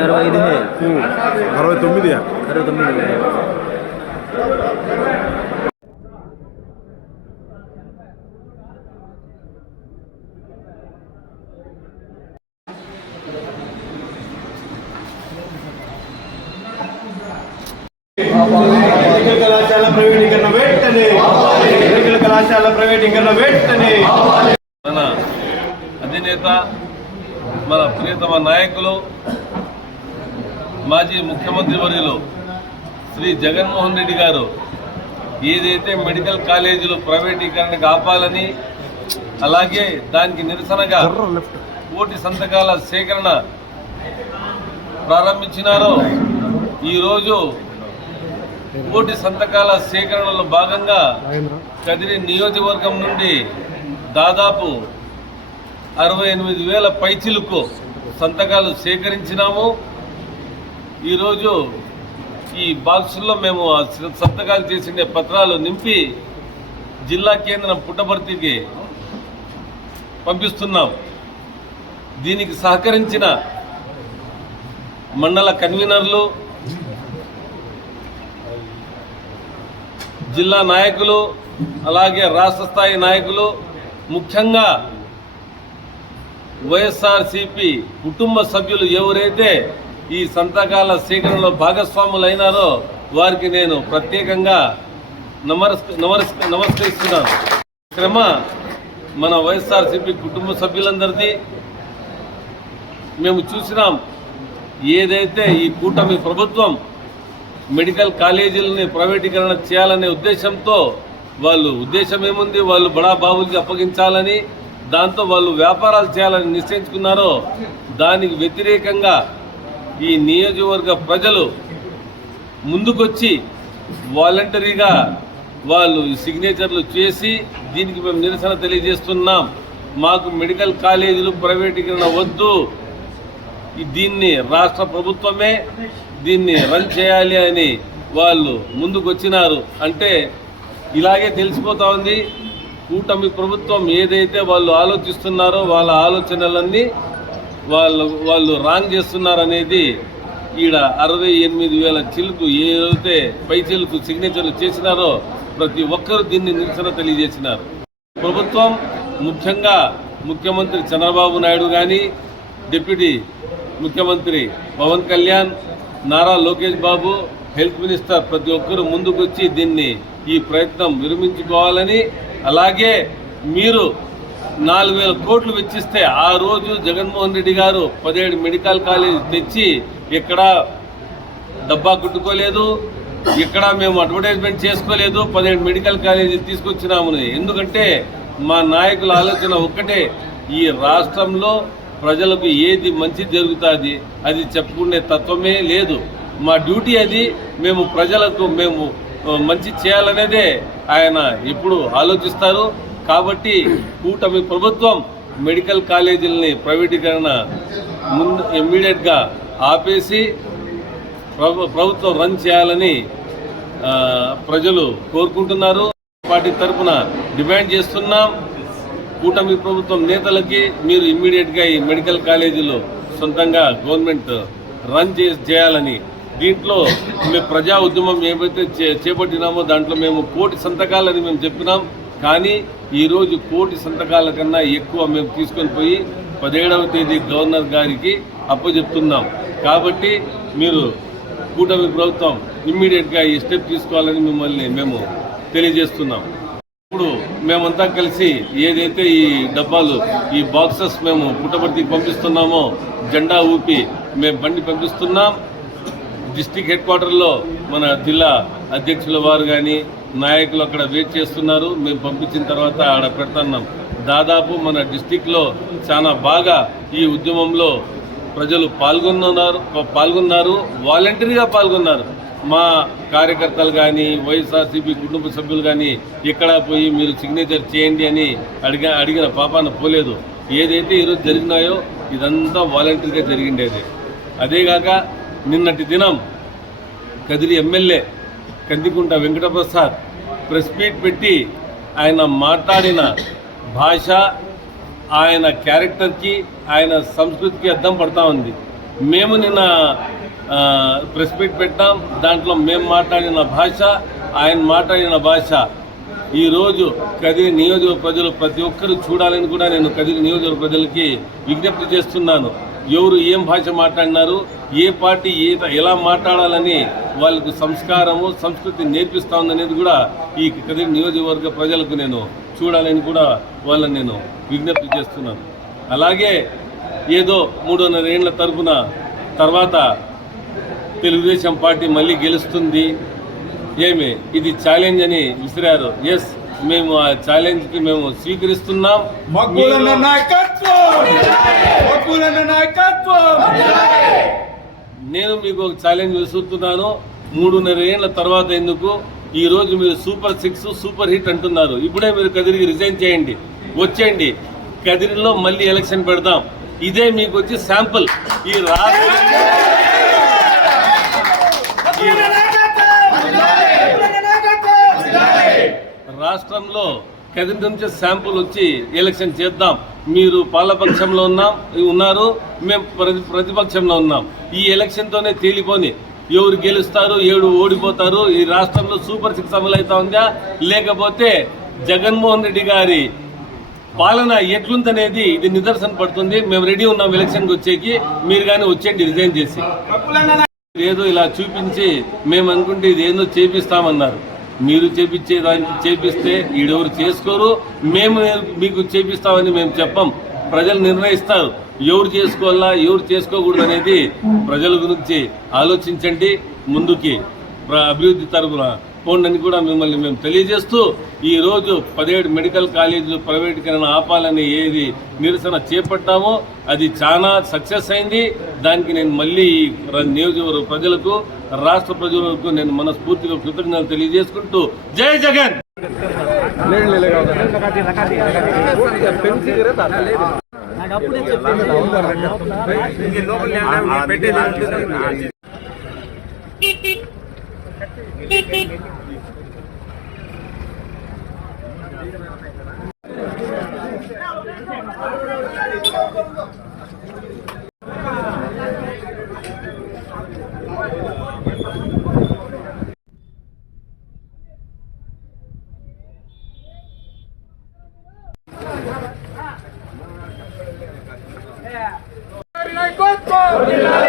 అరవై ఐదు హే అరవై తొమ్మిది అరవై తొమ్మిది మెడికల్ కళాశాల ప్రైవేటీకరణ వెంటనే మెడికల్ కళాశాల ప్రైవేటీకరణ వెంటనే మన అధినేత మన ప్రియతమ నాయకులు మాజీ ముఖ్యమంత్రి వర్యులు శ్రీ జగన్మోహన్ రెడ్డి గారు ఏదైతే మెడికల్ కాలేజీలు ప్రైవేటీకరణకు ఆపాలని అలాగే దానికి నిరసనగా కోటి సంతకాల సేకరణ ప్రారంభించినారో ఈరోజు కోటి సంతకాల సేకరణలో భాగంగా కదిరి నియోజకవర్గం నుండి దాదాపు అరవై ఎనిమిది వేల పైచిలకు సంతకాలు సేకరించినాము. ఈరోజు ఈ బాక్సుల్లో మేము సంతకాలు చేసిన పత్రాలు నింపి జిల్లా కేంద్రం పుట్టపర్తికి పంపిస్తున్నాం. దీనికి సహకరించిన మండల కన్వీనర్లు జిల్లా నాయకులు అలాగే రాష్ట్ర స్థాయి నాయకులు ముఖ్యంగా వైఎస్ఆర్సిపి కుటుంబ సభ్యులు ఎవరైతే ఈ సంతకాల సేకరణలో భాగస్వాములైనారో వారికి నేను ప్రత్యేకంగా నమస్ నమస్ నమస్కరిస్తున్నాను. క్రమ మన వైఎస్ఆర్సిపి కుటుంబ సభ్యులందరిది. మేము చూసినాం ఏదైతే ఈ కూటమి ప్రభుత్వం మెడికల్ కాలేజీలని ప్రైవేటీకరణ చేయాలనే ఉద్దేశంతో వాళ్ళు ఉద్దేశం ఏముంది? వాళ్ళు బడా బాబులకి అప్పగించాలని దాంతో వాళ్ళు వ్యాపారాలు చేయాలని నిశ్చయించుకున్నారో దానికి వ్యతిరేకంగా ఈ నియోజకవర్గ ప్రజలు ముందుకొచ్చి వాలంటరీగా వాళ్ళు సిగ్నేచర్లు చేసి దీనికి మేము నిరసన తెలియజేస్తున్నాం. మాకు మెడికల్ కాలేజీలు ప్రైవేటీకరణ వద్దు. దీన్ని రాష్ట్ర ప్రభుత్వమే దీన్ని రన్ చేయాలి అని వాళ్ళు ముందుకు వచ్చినారు అంటే ఇలాగే తెలిసిపోతా ఉంది. కూటమి ప్రభుత్వం ఏదైతే వాళ్ళు ఆలోచిస్తున్నారో వాళ్ళ ఆలోచనలన్నీ వాళ్ళు వాళ్ళు రాంగ్ చేస్తున్నారు అనేది ఈడ అరవై ఎనిమిది వేల చిలుకు ఏదైతే పై చిలుకు సిగ్నేచర్లు చేసినారో ప్రతి ఒక్కరూ దీన్ని నిరసన తెలియజేసినారు. ప్రభుత్వం ముఖ్యంగా ముఖ్యమంత్రి చంద్రబాబు నాయుడు కానీ డిప్యూటీ ముఖ్యమంత్రి పవన్ కళ్యాణ్ నారా లోకేష్ బాబు హెల్త్ మినిస్టర్ ప్రతి ఒక్కరూ ముందుకొచ్చి దీన్ని ఈ ప్రయత్నం విరమించుకోవాలని అలాగే మీరు నాలుగు వేల కోట్లు వెచ్చిస్తే ఆ రోజు జగన్మోహన్ రెడ్డి గారు పదిహేడు మెడికల్ కాలేజ్ తెచ్చి ఇక్కడ డబ్బా కుట్టుకోలేదు ఇక్కడ మేము అడ్వర్టైజ్మెంట్ చేసుకోలేదు పదిహేడు మెడికల్ కాలేజీ తీసుకొచ్చినామని. ఎందుకంటే మా నాయకుల ఆలోచన ఒక్కటే ఈ రాష్ట్రంలో ప్రజలకు ఏది మంచి జరుగుతుంది అది చెప్పుకునే తత్వమే లేదు. మా డ్యూటీ అది మేము ప్రజలకు మేము మంచి చేయాలనేదే ఆయన ఎప్పుడు ఆలోచిస్తారు. కాబట్టి కూటమి ప్రభుత్వం మెడికల్ కాలేజీలని ప్రైవేటీకరణ ముందు ఇమ్మీడియట్గా ఆపేసి ప్రభుత్వం రన్ చేయాలని ప్రజలు కోరుకుంటున్నారు. పార్టీ తరఫున డిమాండ్ చేస్తున్నాం. కూటమి ప్రభుత్వం నేతలకి మీరు ఇమ్మీడియట్గా ఈ మెడికల్ కాలేజీలో సొంతంగా గవర్నమెంట్ రన్ చేయాలని దీంట్లో మేము ప్రజా ఉద్యమం ఏమైతే చే చేపట్టినామో దాంట్లో మేము కోటి సంతకాలని మేము చెప్పినాం. కానీ ఈరోజు కోటి సంతకాల కన్నా ఎక్కువ మేము తీసుకొని పోయి పదిహేడవ తేదీ గవర్నర్ గారికి అప్పచెప్తున్నాం. కాబట్టి మీరు కూటమి ప్రభుత్వం ఇమ్మీడియట్గా ఈ స్టెప్ తీసుకోవాలని మిమ్మల్ని మేము తెలియజేస్తున్నాం. ఇప్పుడు మేమంతా కలిసి ఏదైతే ఈ డబ్బాలు ఈ బాక్సెస్ మేము పుట్టపర్తికి పంపిస్తున్నామో జెండా ఊపి మేము బండి పంపిస్తున్నాం. డిస్టిక్ హెడ్ క్వార్టర్లో మన జిల్లా అధ్యక్షుల వారు కానీ నాయకులు అక్కడ వెయిట్ చేస్తున్నారు. మేము పంపించిన తర్వాత ఆడ పెడుతున్నాం. దాదాపు మన డిస్టిక్లో చాలా బాగా ఈ ఉద్యమంలో ప్రజలు పాల్గొన్నారు పాల్గొన్నారు వాలంటరీగా పాల్గొన్నారు. మా కార్యకర్తలు కానీ వైఎస్ఆర్సీపీ కుటుంబ సభ్యులు కానీ ఎక్కడా పోయి మీరు సిగ్నేచర్ చేయండి అని అడిగా అడిగిన పాపాన పోలేదు. ఏదైతే ఈరోజు జరిగినాయో ఇదంతా వాలంటీర్గా జరిగిండేది. అదేగాక నిన్నటి దినం Kadiri MLA Kandikunta Venkataprasad press meet పెట్టి ఆయన మాట్లాడిన భాష ఆయన క్యారెక్టర్కి ఆయన సంస్కృతికి అద్దం పడతా ఉంది. మేము నిన్న ప్రెస్ మీట్ పెట్టాం. దాంట్లో మేము మాట్లాడిన భాష ఆయన మాట్లాడిన భాష. ఈరోజు కదిరి నియోజకవర్గ ప్రజలు ప్రతి ఒక్కరు చూడాలని కూడా నేను కదిరి నియోజకవర్గ ప్రజలకి విజ్ఞప్తి చేస్తున్నాను. ఎవరు ఏం భాష మాట్లాడినారు ఏ పార్టీ ఏ ఎలా మాట్లాడాలని వాళ్ళకు సంస్కారము సంస్కృతి నేర్పిస్తా ఉందనేది కూడా ఈ కదిరి నియోజకవర్గ ప్రజలకు నేను చూడాలని కూడా వాళ్ళని నేను విజ్ఞప్తి చేస్తున్నాను. అలాగే ఏదో మూడున్నర ఏళ్ళ తరఫున తర్వాత తెలుగుదేశం పార్టీ మళ్ళీ గెలుస్తుంది. ఏమి? ఇది ఛాలెంజ్ అని విసిరారు. ఎస్ మేము ఆ ఛాలెంజ్కి మేము స్వీకరిస్తున్నాం. నేను మీకు ఒక ఛాలెంజ్ విసురుతున్నాను. మూడున్నర ఏళ్ళ తర్వాత ఎందుకు? ఈ రోజు మీరు సూపర్ సిక్స్ సూపర్ హిట్ అంటున్నారు. ఇప్పుడే మీరు కదిరికి రిజైన్ చేయండి. వచ్చేయండి. కదిరిలో మళ్ళీ ఎలక్షన్ పెడదాం ఇదే మీకు వచ్చి శాంపుల్ ఈ రాష్ట్ర రాష్ట్రంలో కదిరి నుంచి శాంపుల్ వచ్చి ఎలక్షన్ చేద్దాం. మీరు పాలపక్షంలో ఉన్నాం ఉన్నారు మేము ప్రతి ప్రతిపక్షంలో ఉన్నాం. ఈ ఎలక్షన్తోనే తేలిపోని. ఎవరు గెలుస్తారు ఎవరు ఓడిపోతారు ఈ రాష్ట్రంలో సూపర్ సిక్స్ అమలు ఉందా? లేకపోతే జగన్మోహన్ రెడ్డి గారి పాలన ఎట్లుందనేది ఇది నిదర్శన పడుతుంది. మేము రెడీ ఉన్నాం ఎలక్షన్కి వచ్చేకి. మీరు కానీ వచ్చేయండి రిజైన్ చేసి. ఏదో ఇలా చూపించి మేము అనుకుంటే ఇది ఏందో చేపిస్తామన్నారు. మీరు చేపించే దానికి చేపిస్తే ఈడెవరు చేసుకోరు మేము మీకు చేపిస్తామని మేము చెప్పం. ప్రజలు నిర్ణయిస్తారు. ఎవరు చేసుకోవాలా ఎవరు చేసుకోకూడదు అనేది ప్రజల గురించి ఆలోచించండి. ముందుకి అభివృద్ధి తరపున పోండని కూడా మిమ్మల్ని మేము తెలియజేస్తూ ఈ రోజు పదిహేడు మెడికల్ కాలేజీలు ప్రైవేటీకరణ ఆపాలని ఏది నిరసన చేపట్టామో అది చాలా సక్సెస్ అయింది. దానికి నేను మళ్ళీ ఈ నియోజకవర్గ ప్రజలకు రాష్ట్ర ప్రజలకు నేను మనస్ఫూర్తిగా కృతజ్ఞతలు తెలియజేసుకుంటూ జై జగన్! Yeah.